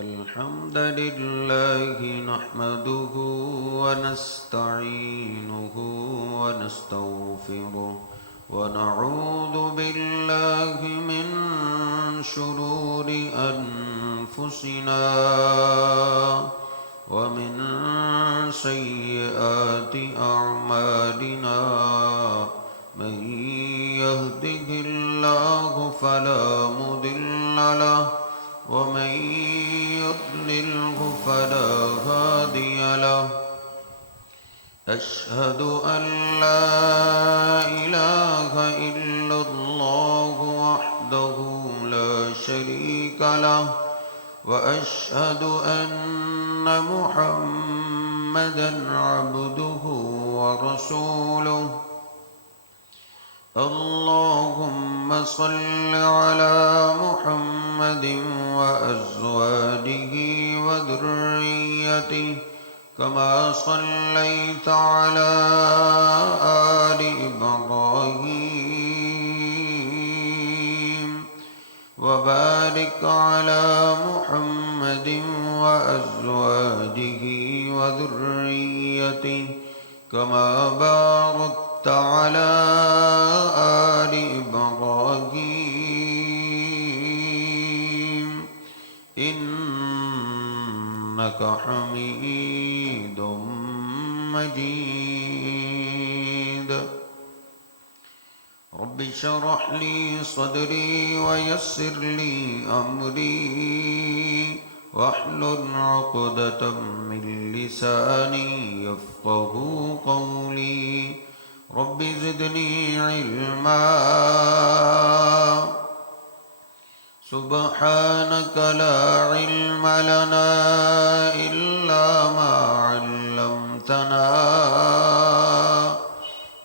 الحمد لله نحمده ونستعينه ونستغفره ونعوذ بالله من شرور أنفسنا ومن سيئات أعمالنا من يهده الله فلا مضل له ومن يضلله فلا هادي له أشهد أن لا إله إلا الله وحده لا شريك له وأشهد أن محمدا عبده ورسوله اللهم صل على محمد وأزواجه وذريته كما صليت على آل إبراهيم وبارك على محمد وأزواجه وذريته كما باركت على آل إبراهيم إنك حميد مجيد رب اشرح لي صدري ويسر لي أمري واحلل عقدة من لساني يفقهوا قولي رب زدني علما سبحانك لا علم لنا إلا ما علمتنا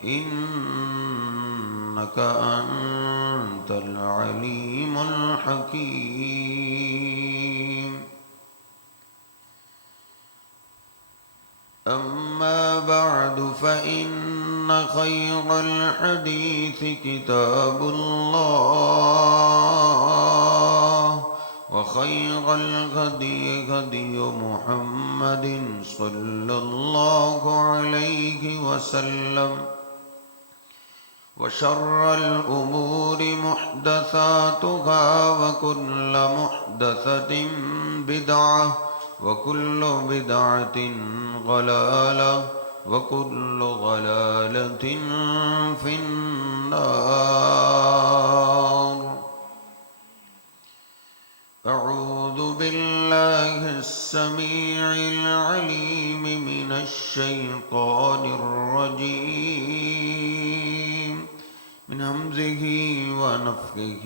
إنك أنت العليم الحكيم أما بعد فإن خير الحديث كتاب الله وخير الهدي هدي محمد صلى الله عليه وسلم وشر الأمور محدثاتها وكل محدثة بدعة وكل بدعة ضلالة وكل ضلالة في النار أعوذ بالله السميع العليم من الشيطان الرجيم من همزه ونفخه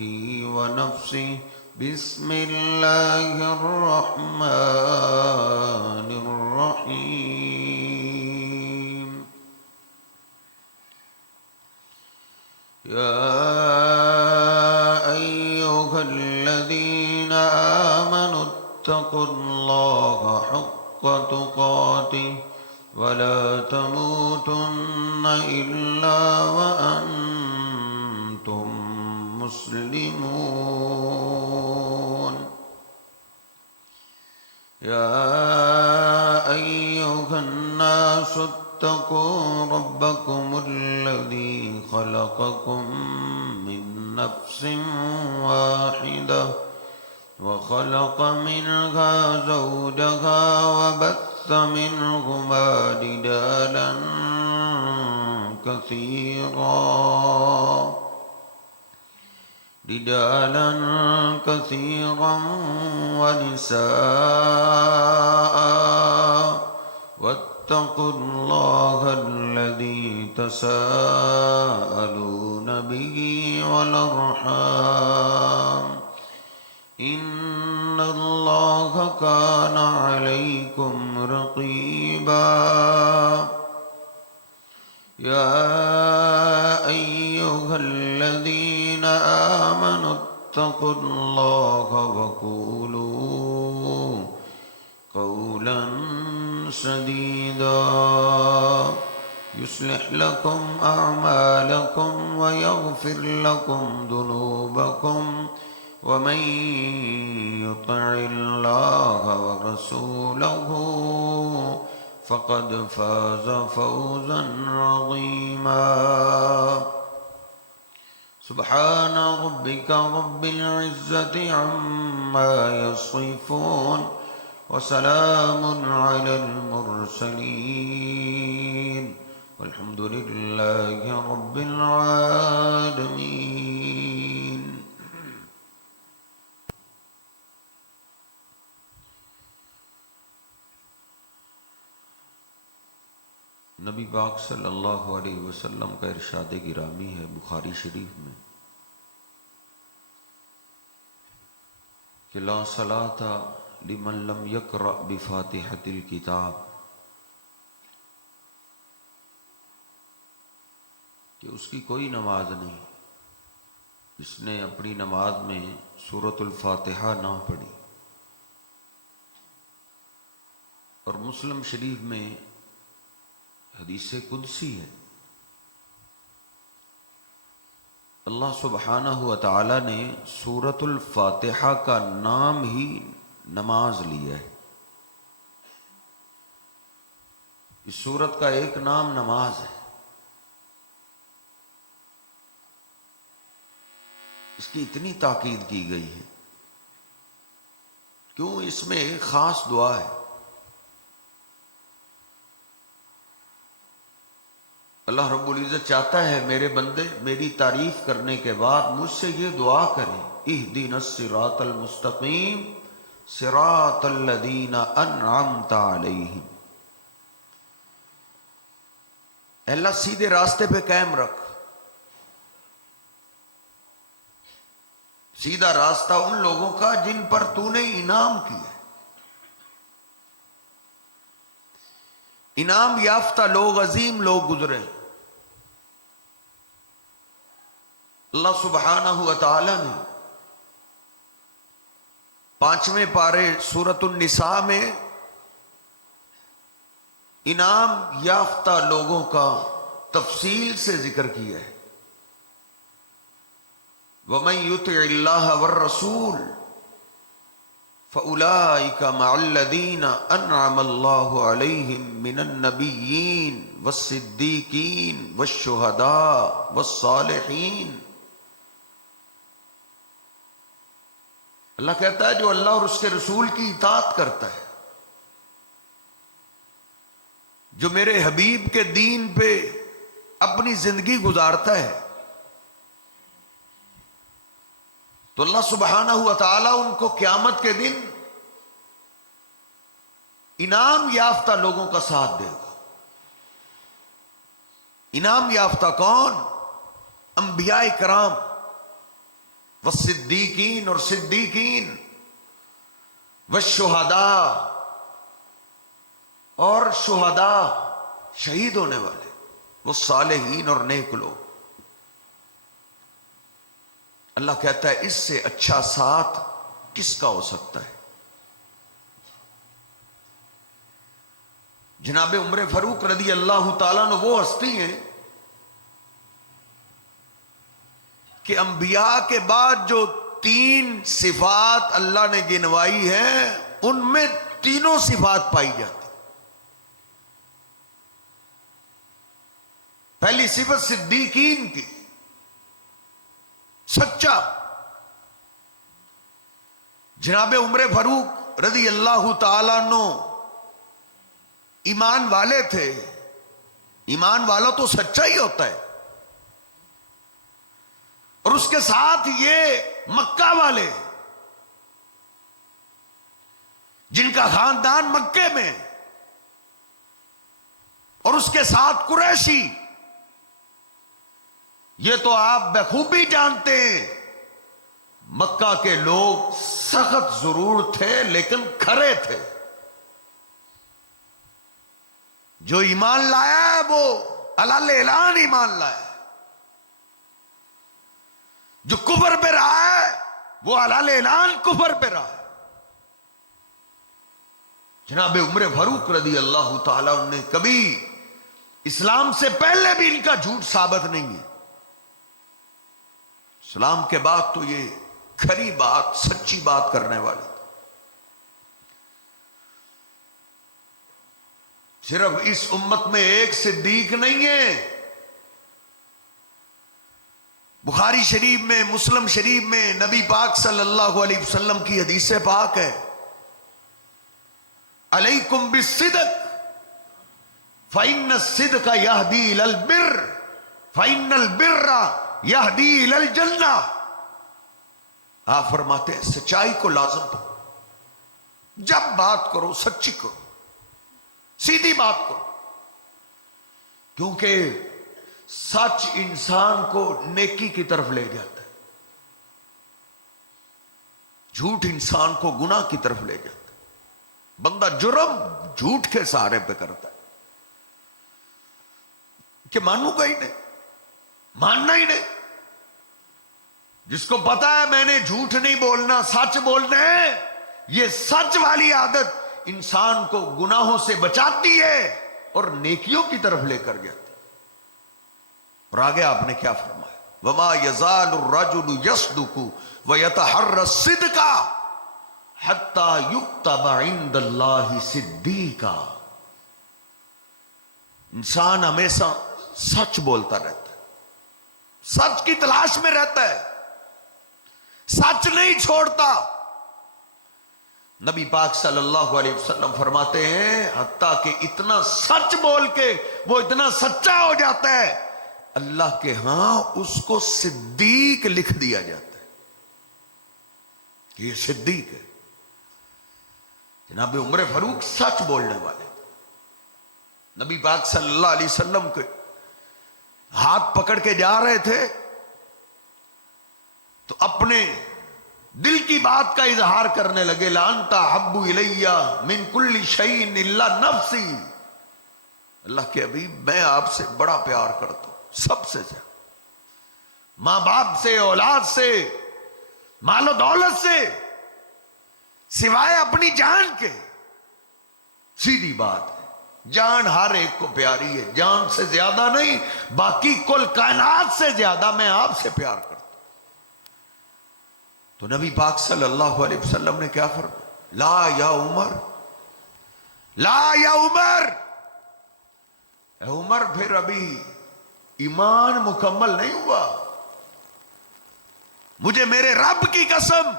ونفسه بسم الله الرحمن الرحيم يا أيها الذين آمنوا اتقوا الله حق تقاته ولا تموتن إلا وأنتم مسلمون يا أيها الناس اتقوا ربكم الذي خلقكم من نفس واحدة وخلق منها زوجها وبث منهما رجالا كثيرا ونساء واتقوا الله الذي تساءلون به والأرحام إن الله كان عليكم رقيبا يا أيها الذين آمنوا اتقوا الله وقولوا قولا سديدا يصلح لكم أعمالكم ويغفر لكم ذنوبكم ومن يطع الله ورسوله فقد فاز فوزا عظيما سبحان ربك رب العزة عما يصفون وسلام على المرسلين والحمد لله رب العالمين. نبی پاک صلی اللہ علیہ وسلم کا ارشاد گرامی ہے بخاری شریف میں کہ لا صلاۃ لمن لم یقرأ بفاتحۃ الکتاب، کہ اس کی کوئی نماز نہیں جس نے اپنی نماز میں سورۃ الفاتحہ نہ پڑھی. اور مسلم شریف میں حدیث قدسی ہے، اللہ سبحانہ و تعالی نے سورۃ الفاتحہ کا نام ہی نماز لیا ہے. اس سورت کا ایک نام نماز ہے. اس کی اتنی تاکید کی گئی ہے کیوں؟ اس میں ایک خاص دعا ہے. اللہ رب العزت چاہتا ہے میرے بندے میری تعریف کرنے کے بعد مجھ سے یہ دعا کریں، اہدنا الصراط المستقیم صراط الذین انعمت علیہم. اے اللہ سیدھے راستے پہ قائم رکھ. سیدھا راستہ ان لوگوں کا جن پر تو نے انعام کیا. انعام یافتہ لوگ، عظیم لوگ گزرے. اللہ سبحانہ و تعالی نے 5ویں پارے سورۃ النساء میں انعام یافتہ لوگوں کا تفصیل سے ذکر کیا ہے. وَمَن يُطِعِ اللَّهَ وَالرَّسُولَ فَأُولَٰئِكَ مَعَ الَّذِينَ أَنْعَمَ اللَّهُ عَلَيْهِم مِّنَ النَّبِيِّينَ وَالصِّدِّيقِينَ وَالشُّهَدَاءِ وَالصَّالِحِينَ. اللہ کہتا ہے جو اللہ اور اس کے رسول کی اطاعت کرتا ہے، جو میرے حبیب کے دین پہ اپنی زندگی گزارتا ہے، تو اللہ سبحانہ و تعالی ان کو قیامت کے دن انعام یافتہ لوگوں کا ساتھ دے گا. انعام یافتہ کون؟ انبیاء کرام والصدیقین اور صدیقین والشہداء اور شہداء شہید ہونے والے، والصالحین اور نیک لوگ. اللہ کہتا ہے اس سے اچھا ساتھ کس کا ہو سکتا ہے؟ جناب عمر فاروق رضی اللہ تعالیٰ عنہ وہ ہستی ہیں کہ انبیاء کے بعد جو 3 صفات اللہ نے گنوائی ہیں ان میں تینوں صفات پائی جاتی. پہلی صفت صدیقین کی، سچا. جناب عمر فاروق رضی اللہ تعالیٰ عنہ ایمان والے تھے. ایمان والا تو سچا ہی ہوتا ہے، اور اس کے ساتھ یہ مکہ والے جن کا خاندان مکے میں، اور اس کے ساتھ قریشی. یہ تو آپ بخوبی جانتے ہیں مکہ کے لوگ سخت ضرور تھے لیکن کھرے تھے. جو ایمان لایا ہے وہ علل اعلان ایمان لایا ہے، جو کفر پہ رہا ہے وہ علل اعلان کفر پہ رہا ہے. جناب عمر فاروق رضی اللہ تعالیٰ عنہ نے کبھی اسلام سے پہلے بھی ان کا جھوٹ ثابت نہیں ہے. اسلام کے بعد تو یہ کھری بات، سچی بات کرنے والے. صرف اس امت میں ایک صدیق نہیں ہے. بخاری شریف میں، مسلم شریف میں نبی پاک صلی اللہ علیہ وسلم کی حدیث پاک ہے، علیکم بالصدق فإن الصدق یہدی الی البر فإن البر یہدی الی الجنہ. آپ فرماتے ہیں سچائی کو لازم کرو، جب بات کرو سچی کرو، سیدھی بات کرو، کیونکہ سچ انسان کو نیکی کی طرف لے جاتا ہے، جھوٹ انسان کو گناہ کی طرف لے جاتا ہے. بندہ جرم جھوٹ کے سہارے پہ کرتا ہے کہ مانوں گا ہی نہیں، ماننا ہی نہیں. جس کو پتا ہے میں نے جھوٹ نہیں بولنا، سچ بولنا ہے، یہ سچ والی عادت انسان کو گناہوں سے بچاتی ہے اور نیکیوں کی طرف لے کر جاتی. اور آگے آپ نے کیا فرمایا؟ وما یزال الرجل یصدق ویتحری الصدق حتی یکتب عند اللہ صدیقا. انسان ہمیشہ سچ بولتا رہتا ہے، سچ کی تلاش میں رہتا ہے، سچ نہیں چھوڑتا. نبی پاک صلی اللہ علیہ وسلم فرماتے ہیں حتیٰ کہ اتنا سچ بول کے وہ اتنا سچا ہو جاتا ہے، اللہ کے ہاں اس کو صدیق لکھ دیا جاتا ہے کہ یہ صدیق ہے. جناب عمر فاروق سچ بولنے والے، نبی پاک صلی اللہ علیہ وسلم کے ہاتھ پکڑ کے جا رہے تھے تو اپنے دل کی بات کا اظہار کرنے لگے. لانتا حب الیہ من کل شیء الا نفسی. اللہ کے حبیب میں آپ سے بڑا پیار کرتا ہوں، سب سے زیادہ، ماں باپ سے، اولاد سے، مال و دولت سے، سوائے اپنی جان کے. سیدھی بات ہے، جان ہر ایک کو پیاری ہے، جان سے زیادہ نہیں، باقی کل کائنات سے زیادہ میں آپ سے پیار کرتا ہوں. تو نبی پاک صلی اللہ علیہ وسلم نے کیا فرمایا؟ لا یا عمر، لا یا عمر. اے عمر پھر ابھی ایمان مکمل نہیں ہوا. مجھے میرے رب کی قسم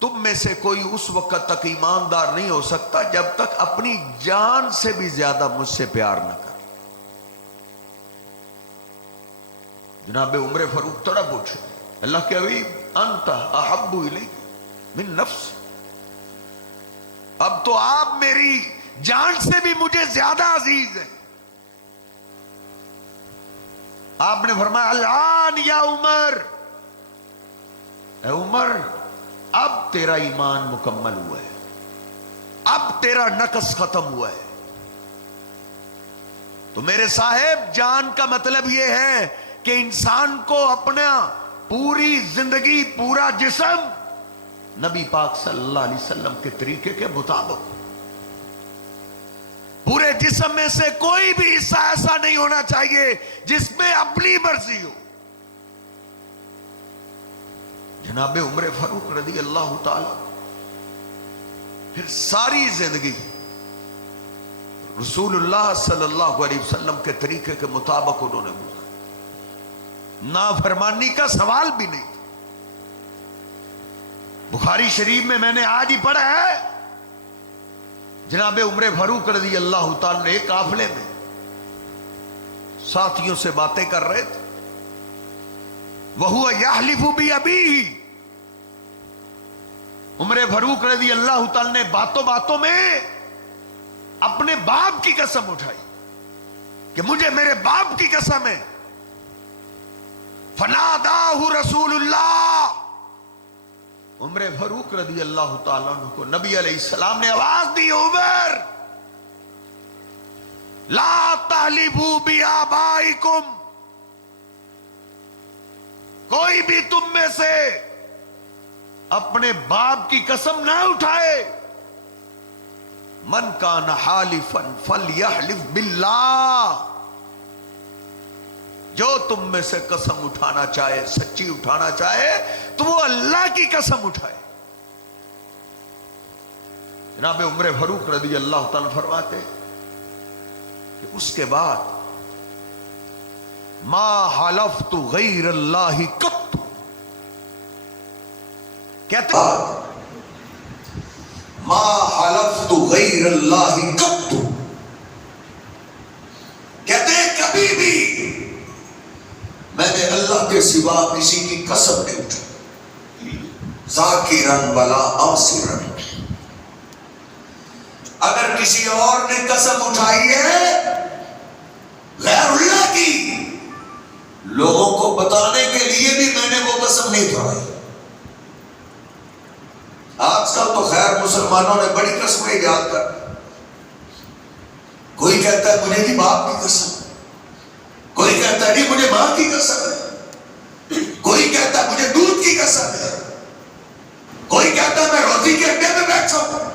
تم میں سے کوئی اس وقت تک ایماندار نہیں ہو سکتا جب تک اپنی جان سے بھی زیادہ مجھ سے پیار نہ کرے. جناب عمر فاروق تھوڑا پوچھے اللہ کے حبیب انت احب الی من نفس، اب تو آپ میری جان سے بھی مجھے زیادہ عزیز ہیں. آپ نے فرمایا الان یا عمر، اے عمر اب تیرا ایمان مکمل ہوا ہے، اب تیرا نقص ختم ہوا ہے. تو میرے صاحب جان کا مطلب یہ ہے کہ انسان کو اپنا پوری زندگی، پورا جسم نبی پاک صلی اللہ علیہ وسلم کے طریقے کے مطابق، پورے جسم میں سے کوئی بھی حصہ ایسا نہیں ہونا چاہیے جس میں اپنی مرضی ہو. جناب عمر فاروق رضی اللہ تعالی پھر ساری زندگی رسول اللہ صلی اللہ علیہ وسلم کے طریقے کے مطابق انہوں نے گزارا، نافرمانی کا سوال بھی نہیں. بخاری شریف میں نے آج ہی پڑھا ہے، جناب عمر فاروق رضی اللہ تعالی نے ایک قافلے میں ساتھیوں سے باتیں کر رہے تھے، وَهُوَ يَحْلِفُ بِأَبِيهِ. عمر فاروق رضی اللہ تعالی نے باتوں باتوں میں اپنے باپ کی قسم اٹھائی کہ مجھے میرے باپ کی قسم ہے. فناداہ رسول اللہ، عمر فاروق رضی اللہ تعالیٰ عنہ کو نبی علیہ السلام نے آواز دی، عمر لا تحلفوا بآبائکم، کوئی بھی تم میں سے اپنے باپ کی قسم نہ اٹھائے. من کان حالفا فلیحلف باللہ، جو تم میں سے قسم اٹھانا چاہے، سچی اٹھانا چاہے تو وہ اللہ کی قسم اٹھائے۔ جناب عمر فاروق رضی اللہ تعالیٰ فرماتے کہ اس کے بعد ما حلفت غیر اللہ قط، کہتے ما حلفت غیر اللہ قط، کہتے ہیں کبھی بھی میں نے اللہ کے سوا کسی کی قسم نہیں اٹھائی، ذاکرن ولا آصرن، اگر کسی اور نے قسم اٹھائی ہے غیر اللہ کی، لوگوں کو بتانے کے لیے بھی میں نے وہ قسم نہیں اٹھائی۔ آج کل تو خیر مسلمانوں نے بڑی قسمیں یاد کر، کوئی کہتا ہے مجھے نہیں باپ کی قسم، کوئی کہتا ہے نہیں مجھے ماں کی قسم ہے، کوئی کہتا ہے مجھے دودھ کی قسم ہے، کوئی کہتا ہے میں روزی کے اڈے میں بیٹھا ہوں،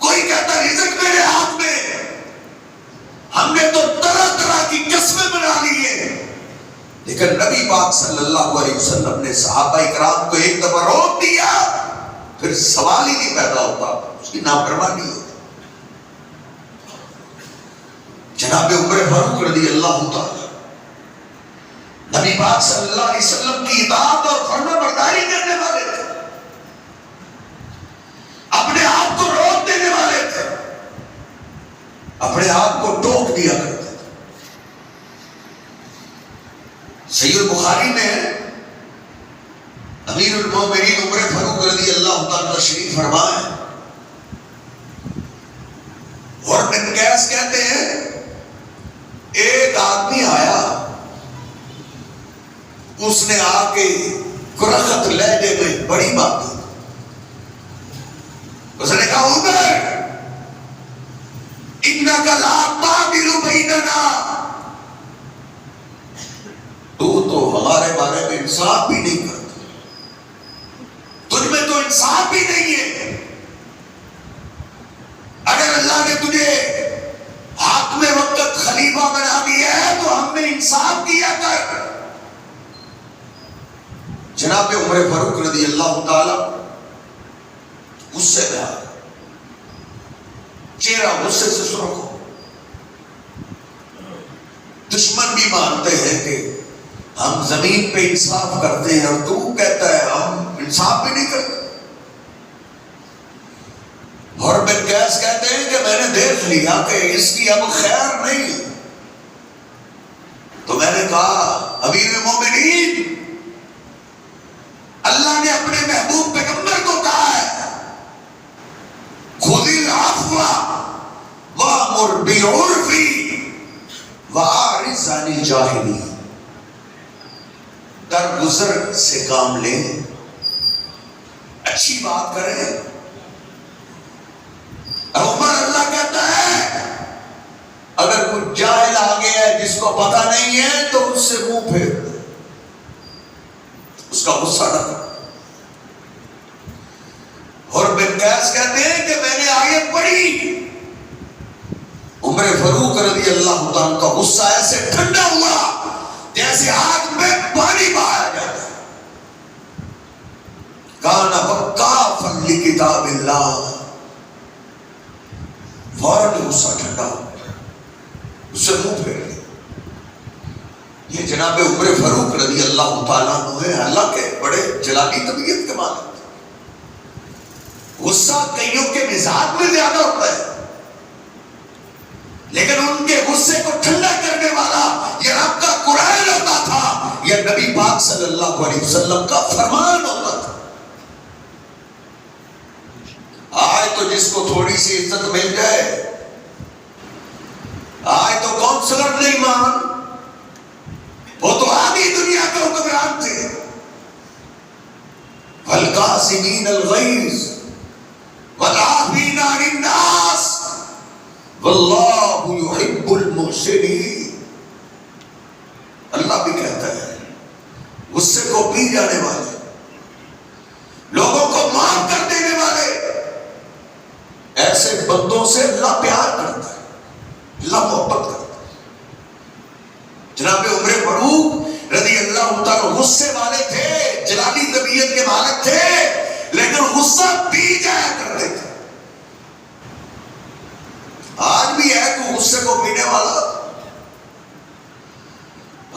کوئی کہتا ہے رزق میرے ہاتھ میں۔ ہم نے تو طرح طرح کی قسمیں بنا لی ہیں، لیکن نبی پاک صلی اللہ علیہ وسلم نے صحابہ کرام کو ایک دفعہ روک دیا، پھر سوال ہی نہیں پیدا ہوتا، اس کی نافرمانی ہوتی۔ جناب عمر فاروق رضی اللہ تعالی نبی پاک صلی اللہ علیہ وسلم کی اطاعت اور فرما برداری کرنے والے تھے، اپنے آپ کو روک دینے والے تھے، اپنے آپ کو ٹوک دیا کرتے تھے۔ صحیح البخاری میں امیر المومنین عمر فاروق رضی اللہ تعالی تشریف فرمائے، اور بن قیس کہتے ہیں ایک آدمی آیا، اس نے آ کے کرخت لہجے میں بڑی بات کی، اس نے کہا عمر انک لا تعدل بیننا، تو ہمارے بارے میں انصاف بھی نہیں کرتا، تجھ میں تو انصاف بھی نہیں ہے، اگر اللہ نے تجھے حاکم وقت خلیفہ بنا دیا ہے تو ہم نے انصاف کیا کر۔ جناب عمر فاروق رضی اللہ تعالی غصے میں آ گئے، چہرہ غصے سے سرخ ہو۔ دشمن بھی مانتے ہیں کہ ہم زمین پہ انصاف کرتے ہیں، اور تو کہتا ہے ہم انصاف بھی نہیں کرتے۔ اور بن قیس کہتے ہیں کہ میں نے دیکھ لیا کہ اس کی اب خیر نہیں، تو میں نے کہا امیر المومنین، اللہ نے اپنے محبوب پیغمبر کو کہا ہے خذ العفو وامر بالعرف واعرض عن الجاہلین، درگزر سے کام لیں، اچھی بات کریں۔ عمر اللہ کہتا ہے اگر کوئی جاہل آگے ہے جس کو پتہ نہیں ہے تو اس سے منہ پھیر دے، اس کا غصہ نہ کر۔ اور بن قیس کہتے ہیں کہ میں نے آیت پڑھی، عمر فاروق رضی اللہ عنہ کا غصہ ایسے ٹھنڈا ہوا جیسے آگ میں پانی بہایا جاتا ہے۔ کان وقافا لکتاب اللہ، فوراً غصہ ٹھنڈا ہو گیا، اس سے منہ پھیر لیا۔ یہ جناب عمر فاروق رضی اللہ تعالیٰ عنہ ہے، اللہ کے بڑے جلالی طبیعت کے مالک۔ غصہ کئیوں کے مزاج میں زیادہ ہوتا ہے، لیکن ان کے غصے کو ٹھنڈا کرنے والا یہ رب کا قرآن ہوتا تھا، یہ نبی پاک صلی اللہ علیہ وسلم کا فرمان ہوتا تھا۔ آج تو جس کو تھوڑی سی عزت مل جائے، آج تو کونسلر نہیں مان، وہ تو آدھی دنیا کے حکمران تھے۔ والقاسمین الغیظ والعافین عن الناس واللہ یحب المحسنین، اللہ بھی کہتا ہے غصے کو پی جانے والے، لوگوں کو معاف کر دینے والے، ایسے بندوں سے اللہ پیار کرتا ہے، اللہ محبت کرتا ہے۔ جناب عمر فاروق رضی اللہ تعالیٰ غصے والے تھے، جلالی طبیعت کے مالک تھے، لیکن غصہ پی جایا کرتے تھے. آج بھی ہے تو غصے کو پینے والا.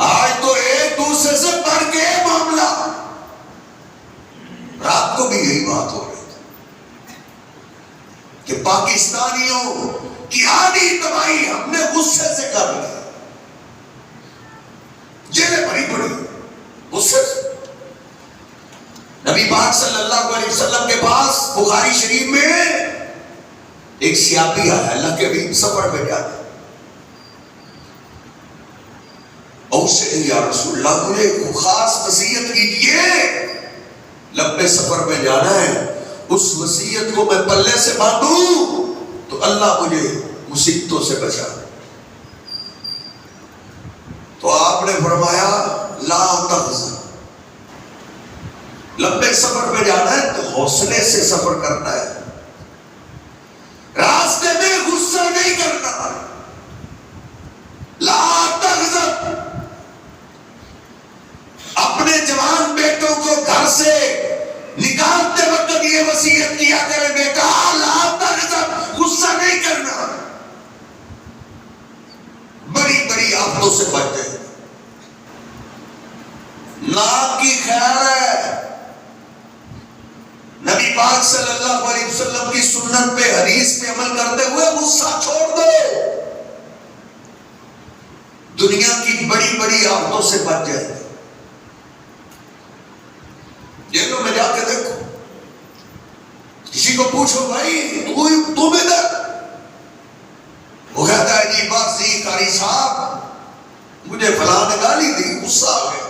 آج تو ایک دوسرے سے بڑھ کے معاملہ. رات کو بھی یہی بات ہو رہی تھی کہ پاکستانیوں کی آدھی تباہی ہم نے غصے سے کر لی. جیلیں بھری پڑی غصے سے. نبی پاک صلی اللہ علیہ وسلم کے پاس بخاری شریف میں ایک سیاحی آیا، اللہ کے حبیب سفر پہ جانا، اور اسے یا رسول اللہ مجھے خاص وصیت کیجئے، لمبے سفر پہ جانا ہے، اس وصیت کو میں پلے سے باندھوں تو اللہ مجھے مصیبتوں سے بچا. تو آپ نے فرمایا لا تحزن، لمبے سفر پہ جانا ہے تو حوصلے سے سفر کرنا ہے، راستے میں غصہ نہیں کرنا. لا تحزن، اپنے جوان بیٹوں کو گھر سے نکالتے وقت یہ وصیت کیا کرے بیٹا لا تحزن، غصہ نہیں کرنا، بڑی بڑی آفتوں سے بچ جائے. ناک کی خیر ہے، نبی پاک صلی اللہ علیہ وسلم کی سنت پہ حدیث پہ عمل کرتے ہوئے غصہ چھوڑ دو، دنیا کی بڑی بڑی آفتوں سے بچ جائے. جیلوں میں جا کے دیکھو، کسی کو پوچھو بھائی تم ادھر، وہ کہتا ہے جی بس جی قاری صاحب مجھے فلاں نے گالی دی، غصہ آ گیا.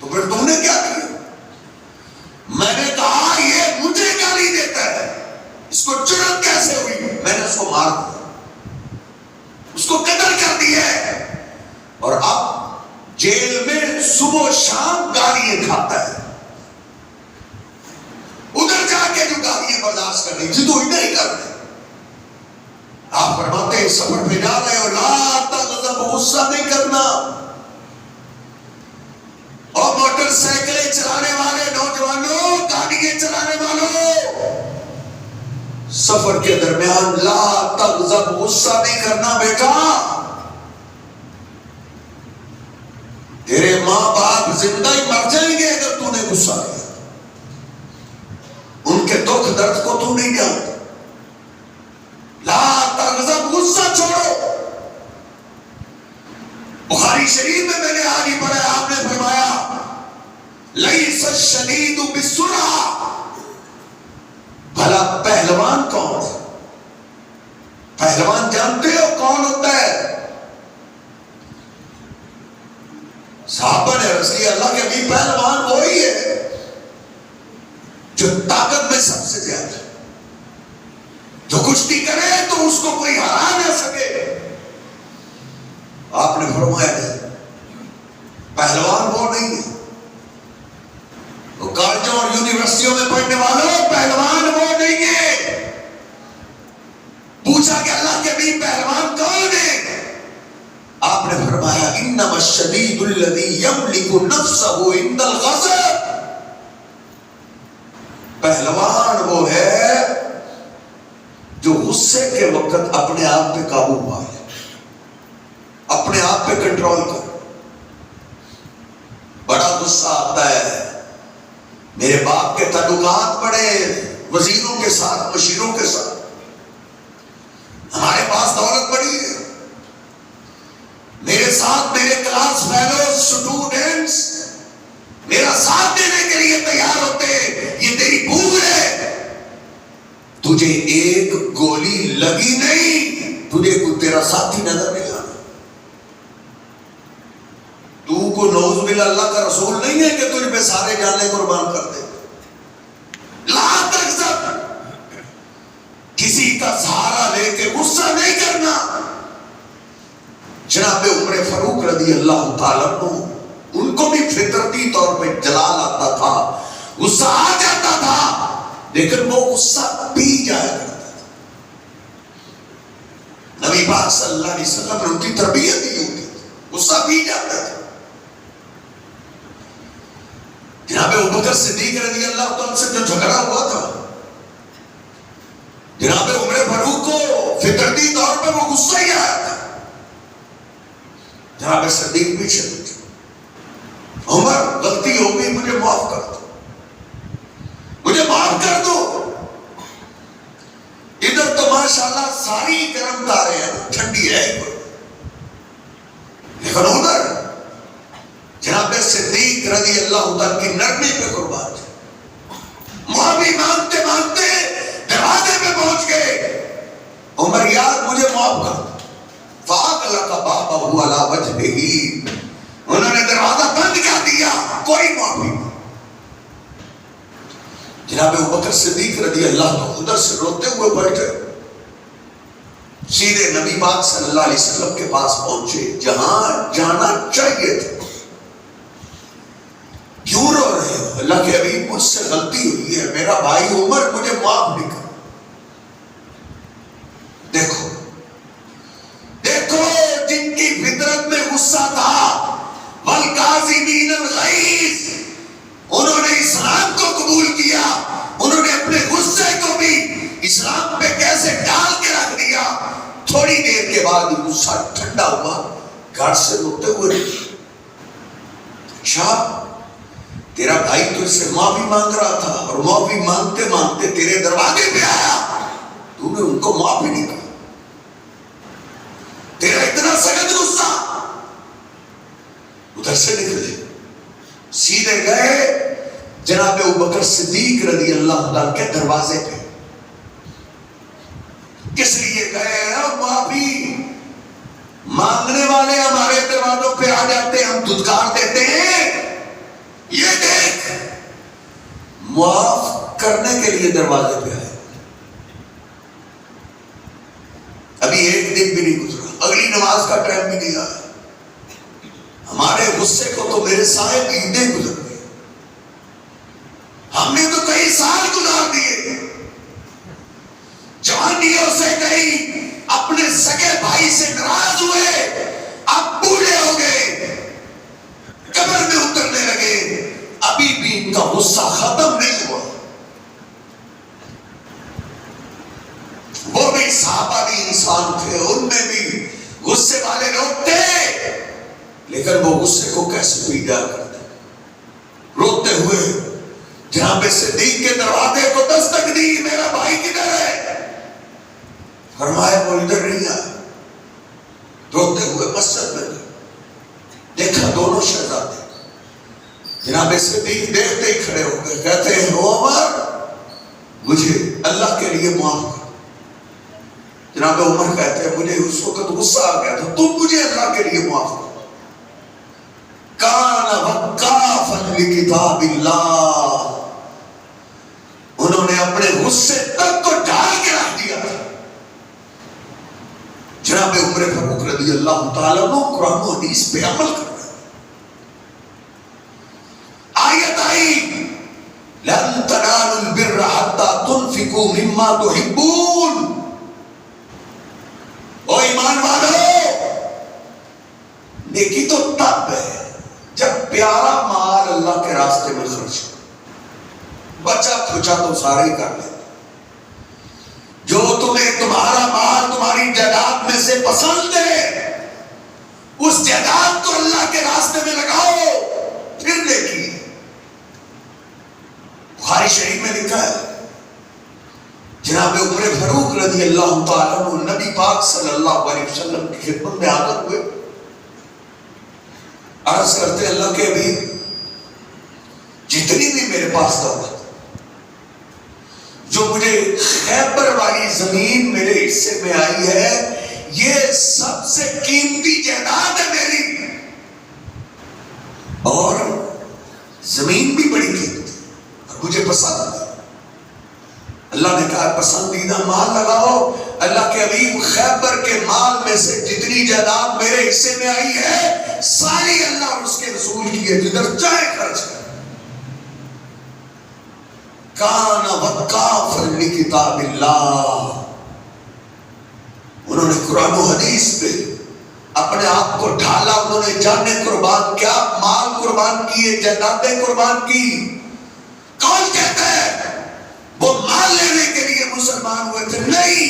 تو پھر تم نے کیا کیا؟ میں نے کہا یہ مجھے گالی دیتا ہے، اس کو جرأت کیسے ہوئی؟ میں نے اس کو مار دیا، اس کو قتل کر دیا ہے، اور اب جیل میں صبح و شام گالیاں کھاتا ہے. ادھر جا کے جو گالیاں برداشت کر رہی تھی تو ادھر ہی کر رہے. آپ فرماتے ہیں سفر پہ جا رہے ہو لا تغضب، غصہ نہیں کرنا. اور موٹر سائیکلیں چلانے والے نوجوانوں، گاڑیاں چلانے والوں، سفر کے درمیان لا تغضب، غصہ نہیں کرنا بیٹا. تیرے ماں باپ زندہ ہی مر جائیں گے اگر تو نے غصہ کیا. ان کے دکھ درد کو تو نہیں جانتا. لا تغضب، غصہ چھوڑو. بخاری شریف میں نے آج ہی پڑھا، آپ نے فرمایا لیس الشدید بالسرعہ، بھلا پہلوان کون ہے؟ پہلوان جانتے ہو کون ہوتا ہے؟ صحابہ نے عرض کیا اللہ کے نبی پہلوان وہی ہے جو طاقت میں سب سے زیادہ، جو کشتی کرے تو اس کو کوئی ہرا نہ سکے. آپ نے فرمایا نہیں، پہلوان وہ نہیں ہے. وہ کالجوں اور یونیورسٹیوں میں پڑھنے والوں، پہلوان وہ نہیں ہے. پوچھا کہ اللہ کے نبی پہلوان کون ہے؟ آپ نے فرمایا انما الشدید الذی یملک نفسہ عند الغضب. پہلوان وہ ہے جو غصے کے وقت اپنے آپ پہ قابو پائے، اپنے آپ پہ کنٹرول کر. بڑا غصہ آتا ہے، میرے باپ کے تعلقات بڑے وزیروں کے ساتھ، مشیروں کے ساتھ، ہمارے پاس دولت بڑی ہے، میرے ساتھ میرے کلاس فیلوز اسٹوڈنٹس میرا ساتھ دینے کے لیے تیار ہوتے، یہ تیری بھول ہے. تجھے ایک گولی لگی نہیں، تجھے کوئی تیرا ساتھی نظر نہیں آنا. تو کو نوز باللہ اللہ کا رسول نہیں ہے کہ تجھ پہ سارے جانے قربان کر دے. لا تغضب، کسی کا سہارا لے کے غصہ نہیں کرنا. جناب عمر فاروق رضی اللہ تعالیٰ عنہ، ان کو بھی فطرتی طور پہ جلال آتا تھا، غصہ آ جاتا تھا، لیکن وہ غصہ پی جایا کرتا تھا. نبی پاک صلی اللہ علیہ وسلم نے ان کی تربیت ہی ہوتی، غصہ پی جاتا تھا. جناب ابوبکر صدیق رضی اللہ عنہ سے جو جھگڑا ہوا تھا، جناب عمر فاروق کو فطرتی طور پہ وہ غصہ ہی آیا تھا. جناب صدیق بھی چلے تھے، عمر غلطی ہو گئی، مجھے معاف کر دو، مجھے معاف کر دو. ادھر تو ماشاءاللہ ساری گرم تارے ہیں، ٹھنڈی ہے ہی کوئی، لیکن ادھر جناب صدیق رضی اللہ تعالیٰ کی نرمی پہ قربان تھے. معافی مانگتے مانگتے دروازے پہ پہنچ گئے. عمر یار مجھے معاف کر دو. فَأَغْلَقَ بَابَهُ عَلَى وَجْهِهِ، انہوں نے دروازہ بند کر دیا، کوئی معافی نہیں. جناب ابوبکر صدیق رضی اللہ عنہ ادھر سے روتے ہوئے بیٹھے، سیدھے نبی پاک صلی اللہ علیہ وسلم کے پاس پہنچے جہاں جانا چاہیے تھا. کیوں رو رہے ہو؟ اللہ کے حبیب مجھ سے غلطی ہوئی ہے، میرا بھائی عمر مجھے معاف نہیں کر. دیکھو دیکھو جن کی فطرت میں غصہ تھا، والکاظمین الغیظ، انہوں نے اسلام کو قبول کیا، انہوں نے اپنے غصے کو بھی اسلام پہ کیسے ڈال کے رکھ دیا. تھوڑی دیر کے بعد غصہ ٹھنڈا ہوا، گھر سے روتے ہوئے. اچھا تیرا بھائی تو اس سے معافی مانگ رہا تھا، اور معافی مانگتے مانگتے تیرے دروازے پہ آیا، تو نے ان کو معافی نہیں کی. تیرا اتنا سخت غصہ. ادھر سے نکلے، سیدھے گئے جناب ابوبکر صدیق رضی اللہ عنہ کے دروازے پہ. کس لیے گئے ہیں؟ معافی مانگنے والے ہمارے دروازوں پہ آ جاتے ہیں، ہم دھتکار دیتے ہیں. یہ دیکھ معاف کرنے کے لیے دروازے پہ آئے. ابھی ایک دن بھی نہیں گزرا، اگلی نماز کا ٹائم بھی نہیں آیا. ہمارے غصے کو تو میرے صاحب عیدیں گزر گئی، ہم نے تو کئی سال گزار دیے. جوانیوں سے کئی اپنے سگے بھائی سے ناراض ہوئے، اب بوڑھے ہو گئے، قبر میں اترنے لگے، ابھی بھی ان کا غصہ ختم نہیں ہوا. وہ بھی صحابہ بھی انسان تھے، ان میں بھی غصے والے لوگ تھے، لیکن وہ غصے کو کیسے پی جا کرتے. روتے ہوئے جناب صدیق کے دروازے کو دستک دی، میرا بھائی کدھر ہے؟ فرمایا وہ ادھر نہیں آیا. روتے ہوئے مسجد میں گئے، دیکھا دونوں شہزادے. جناب صدیق دیکھتے ہی کھڑے ہو گئے، کہتے ہیں عمر مجھے اللہ کے لیے معاف کر. جناب عمر کہتے ہیں مجھے اس وقت غصہ آ گیا تھا، تم مجھے اللہ کے لیے معاف کر. کان وقافا لکتاب اللہ، انہوں نے اپنے غصے تک کو ڈال کے رکھ دیا تھا. جناب عمر فاروق رضی اللہ تعالیٰ عنہ قرآن و حدیث پہ عمل کر رہے ہیں. آیت آئی لن تنالوا البر حتى تنفقوا مما تحبون. او ایمان والو، نیکی تو تب ہے جب پیارا مال اللہ کے راستے میں خرچ کرو. بچا کھچا تو سارے ہی کر لیتے. جو تمہیں تمہارا مال تمہاری جائیداد میں سے پسند ہے، اس جائیداد کو اللہ کے راستے میں لگاؤ، پھر دیکھیے. بخاری شریف میں لکھا ہے جناب عمر فاروق رضی اللہ تعالیٰ عنہ نبی پاک صلی اللہ علیہ وسلم کی خدمت میں حاضر ہوئے. عرض کرتے اللہ کے حبیب جتنی بھی میرے پاس دولت جو مجھے خیبر والی زمین میرے حصے میں آئی ہے، یہ سب سے قیمتی جائیداد ہے میری، اور زمین بھی بڑی قیمتی اور مجھے پسند ہے. اللہ نے کہا پسندیدہ مال لگاؤ. اللہ کے حبیب خیبر کے مال میں سے جتنی جائیداد میرے حصے میں آئی ہے، ساری اللہ اور اس کے رسول کی ہے، جدھر چاہے خرچ کر. کان وقافا لکتاب اللہ، انہوں نے قرآن و حدیث پہ اپنے آپ کو ڈھالا، انہوں نے جانیں قربان کیا، مال قربان کیے، جائیدادیں قربان کی. کون کہتا ہے وہ مال لینے کے لیے مسلمان ہوئے تھے؟ نہیں،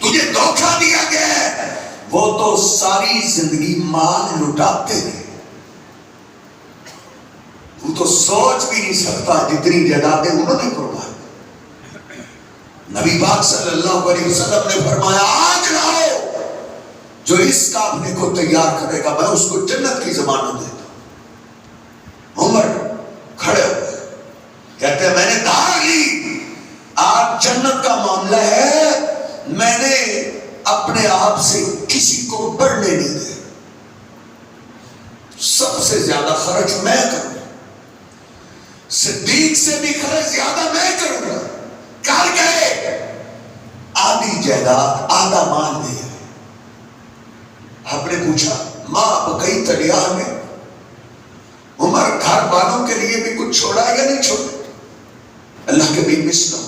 تجھے دھوکہ دیا گیا ہے. وہ تو ساری زندگی مال لٹاتے رہے. وہ تو سوچ بھی نہیں سکتا جتنی جائیدادیں انہوں نے قربان. نبی پاک صلی اللہ علیہ وسلم نے فرمایا آج لاؤ، جو اس قافلے کو تیار کرے گا میں اس کو جنت کی ضمانت دیتا ہوں. عمر کھڑے ہوئے کہتے ہیں میں نے دھار لی، آج جنت کا معاملہ ہے، میں نے اپنے آپ سے کسی کو بڑھنے نہیں دے، سب سے زیادہ خرچ میں کروں، صدیق سے بھی خرچ زیادہ میں کروں گا. کر گئے، آدھی جائیداد آدھا مال دے گئے. آپ نے پوچھا ماں بقی تلیا میں عمر گھر والوں کے لیے بھی کچھ چھوڑا یا نہیں چھوڑا؟ اللہ کے بھی مثلا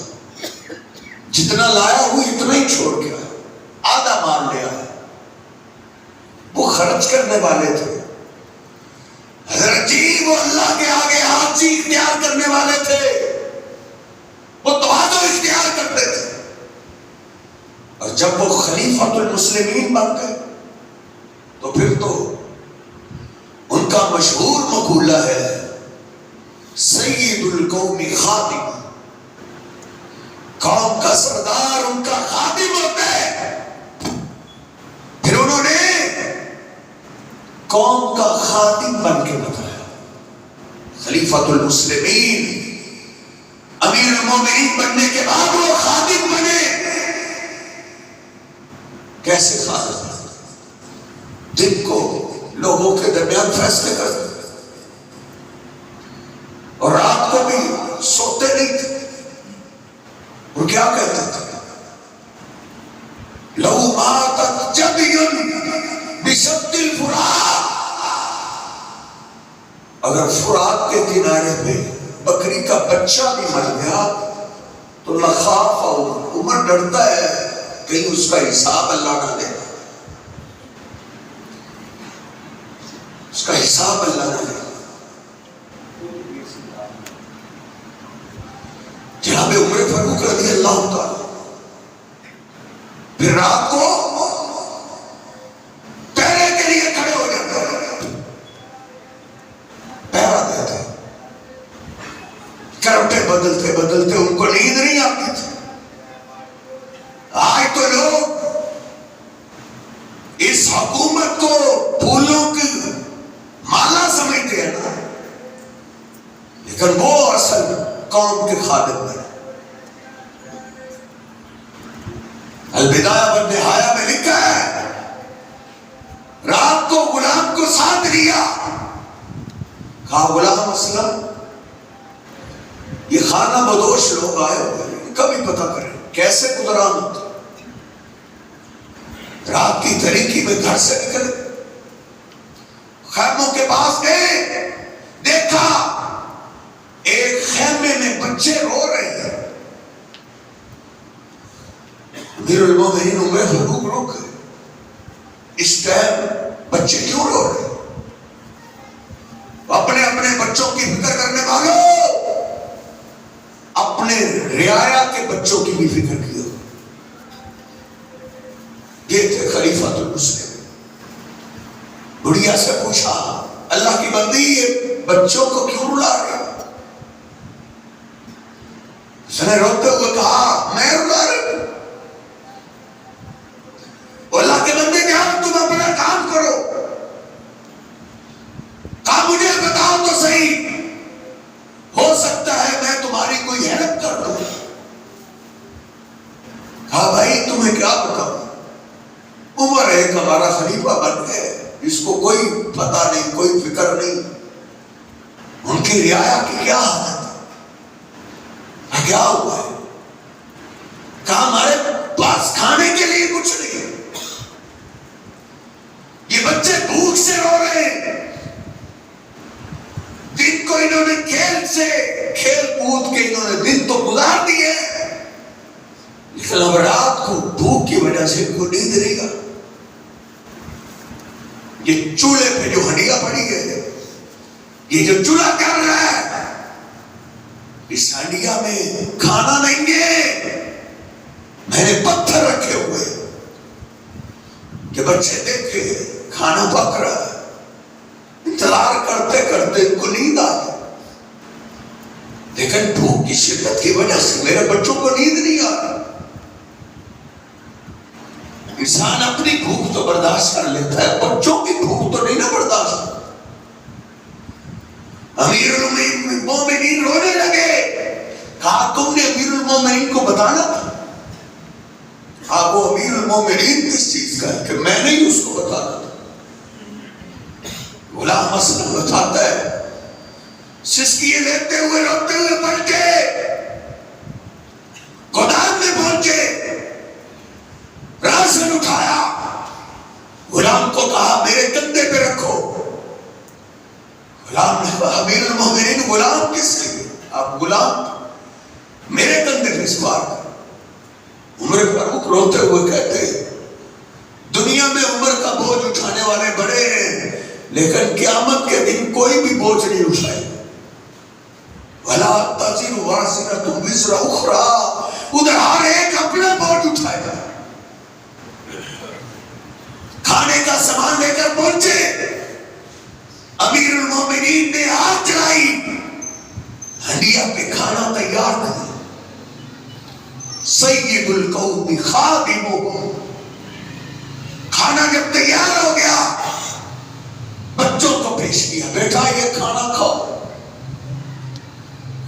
جتنا لایا وہ اتنا ہی چھوڑ گیا، آدھا مال لیا ہے. وہ خرچ کرنے والے تھے. حضرت جی وہ اللہ کے آگے حاضری اختیار کرنے والے تھے، وہ تواضع اختیار کرتے تھے. اور جب وہ خلیفۃ المسلمین بن گئے تو پھر تو ان کا مشہور مقولہ ہے سید القوم خادم، قوم کا سردار ان کا خادم ہوتا ہے. پھر انہوں نے قوم کا خادم بن کے بتایا. خلیفۃ المسلمین امیر المومنین بننے کے بعد وہ خادم بنے. کیسے خادم؟ دن کو لوگوں کے درمیان فیصلے کرتے اور رات کو بھی سوتے نہیں تھے. اور کیا کہتے تھے؟ لو ماتت جبی بشط الفرات، اگر فرات کے کنارے پہ بکری کا بچہ بھی مر گیا تو لخاف عمر ڈرتا ہے کہیں اس کا حساب اللہ نہ لے، اس کا حساب اللہ نہ لے. جناب عمر فاروق رضی اللہ تعالی پھر رات کو پہرے کے لیے کھڑے ہو جاتے ہیں، پہرا دیتے، کروٹیں بدلتے بدلتے ان کو نیند نہیں آتی تھی. آج تو لوگ اس حکومت کو پھولوں کی مالا سمجھتے ہیں نا، لیکن وہ اصل قوم کے خادم بنے. البدایہ والنہایہ میں لکھا ہے رات کو غلام کو ساتھ لیا، کہا غلام اسلم یہ خانہ بدوش لوگ آئے ہوئے، کبھی پتہ کریں کیسے گزران ہوتا. رات کی تاریکی میں گھر سے نکلے، خیموں کے پاس گئے، دیکھا ایک خیمے میں بچے رو رہے ہیں. امیر المومنین عمر فاروق رک گئے، اس ٹائم بچے کیوں رو رہے ہیں؟ اپنے اپنے بچوں کی فکر کرنے والوں، اپنے رعایا کے بچوں کی بھی فکر کی. یہ تھے خلیفۃ المسلمین. بڑھیا سے پوچھا اللہ کی بندی یہ بچوں کو کیوں رلا رہے؟ اس نے روتے ہوئے کہا میں رلا رہا ہوں. اللہ کے بندے کیا تم اپنا کام کرو، کہا مجھے بتاؤ تو صحیح، ہو سکتا ہے میں تمہاری کوئی ہیلپ کر دوں. کہا بھائی تمہیں کیا بتاؤں، عمر ایک ہمارا خلیفہ بن گئے، اس کو کوئی پتہ نہیں، کوئی فکر نہیں، ان کی رعایا کی کیا حالت ہے، کیا ہوا ہے؟ کہا ہمارے پاس کھانے کے لیے کچھ نہیں، یہ بچے بھوک سے رو رہے ہیں، دن کو انہوں نے کھیل کود کے انہوں نے دن تو گزار دیے، لیکن اب رات کو بھوک کی وجہ سے ان کو نیند نہیں گا. یہ چولہے پہ جو ہنڈیا پڑی ہے، یہ جو چولہا کر رہا ہے، اس ہنڈیا میں کھانا نہیں ہے، میں نے پتھر رکھے ہوئے کہ بچے دیکھے کھانا پک رہا ہے، انتظار کرتے کرتے ان کو نیند آ گئی، لیکن بھوک کی شدت کی وجہ سے میرے بچوں کو نیند نہیں آ رہی۔ انسان اپنی بھوک تو برداشت کر لیتا ہے، بچوں کی بھوک تو نہیں نا برداشت۔ امیر المومنین رونے لگے، کہا تم نے امیر المومنین کو بتانا تھا۔ وہ امیر المومنین کس چیز کا ہے کہ میں نے ہی اس کو بتانا تھا۔ غلام اسلم بتاتا ہے، سسکیے لیتے ہوئے روتے ہوئے پلٹے، گودام میں پہنچے، راسن اٹھایا، غلام کو کہا میرے کندھے پہ رکھو۔ غلام نے کہا امیر المومنین غلام کس لیے؟ آپ غلام میرے کندھے پہ سوار کر۔ عمر فاروق روتے ہوئے کہتے ہیں دنیا میں عمر کا بوجھ اٹھانے والے بڑے ہیں، لیکن قیامت کے دن کوئی بھی بوجھ نہیں اٹھائے۔ وَلَا تَزِرُ وَازِرَةٌ وِزْرَ أُخْرَىٰ، ادھر ہر ایک اپنا بوجھ اٹھائے گا۔ کھانے کا سامان لے کر پہنچے، امیر المومنین نے آگ جلائی، ہنڈیا پہ کھانا تیار کر، سید القوم خادمہ، کھانا جب تیار ہو گیا بچوں کو پیش کیا، بیٹا یہ کھانا کھاؤ۔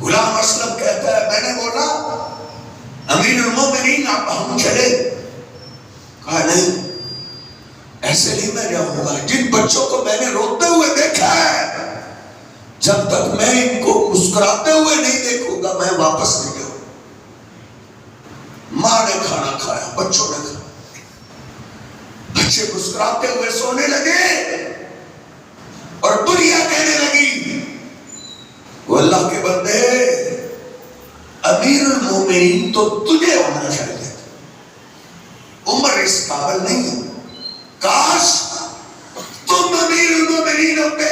غلام اسلم کہتا ہے میں نے بولا امیر المومنین آپ ہم چلے؟ کہا نہیں ایسے نہیں میں جاؤں گا، جن بچوں کو میں نے روتے ہوئے دیکھا ہے جب تک میں ان کو مسکراتے ہوئے نہیں دیکھوں گا میں واپس نہیں جاؤں۔ ماں نے کھانا کھایا، بچوں نے کھایا، بچے مسکراتے ہوئے سونے لگے اور دنیا کہنے لگی وہ اللہ کے بندے امیر المومنین تو تجھے ہونا چاہیے، عمر اس قابل نہیں ہے، کاش تم امیر المومنین ہوتے۔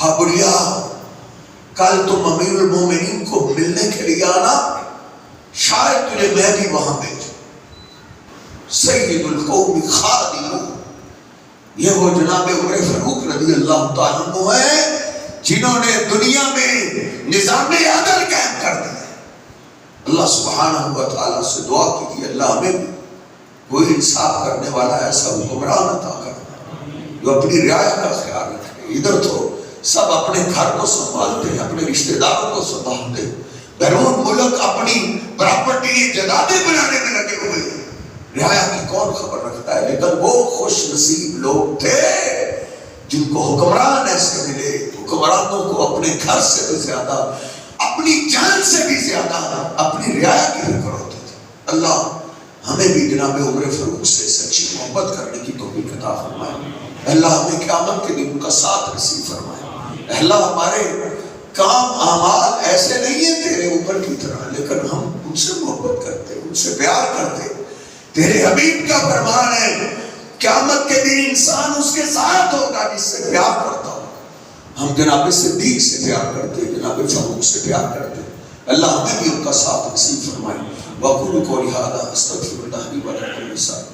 ہاں بڑھیا، کل تم امیر المومنین کو ملنے کے لیے آنا، شاید تجھے میں بھی وہاں بھیجوں۔ سید القوم خادمہ، یہ وہ جناب عمر فاروق رضی اللہ تعالیٰ عنہ ہیں جنہوں نے دنیا میں نظام عدل قائم کر دیا۔ اللہ سبحانہ و تعالیٰ سے دعا کی کہ اللہ ہمیں بھی کوئی انصاف کرنے والا ایسا حکمران عطا کر جو اپنی رعایا کا خیال رکھے۔ ادھر تو سب اپنے گھر کو سنبھالتے ہیں، اپنے رشتہ داروں کو سنبھالتے ہیں، بیرون ملک اپنی پراپرٹی جدادیں بنانے میں لگے ہوئے ہیں، رعایا کی کون خبر رکھتا ہے؟ لیکن وہ خوش نصیب لوگ تھے جن کو حکمران ایسے ملے، حکمرانوں کو اپنے گھر سے بھی زیادہ، اپنی جان سے بھی زیادہ اپنی رعایا کی فکر ہوتی تھی۔ اللہ ہمیں بھی جناب عمر فاروق سے سچی محبت کرنے کی توفیق عطا فرمائے۔ اللہ ہمیں قیامت کے دن ان کا ساتھ نصیب فرمائے۔ اللہ ہمارے کام اعمال ایسے نہیں ہیں تیرے اوپر کی طرح، لیکن ہم ان سے محبت کرتے، ان سے پیار کرتے۔ تیرے حبیب کا فرمان ہے قیامت کے دن انسان اس کے ساتھ ہوگا جس سے پیار کرتا ہو۔ ہم جناب صدیق سے پیار کرتے، جناب فاروق سے پیار کرتے۔ اللہ ہمیں بھی ان کا ساتھ نصیب فرمائے۔ وَقُولُوا قَوْلِي هَٰذَا أَسْتَغْفِرُ اللَّهَ لِي وَلَكُمْ وَلِسَائِرِ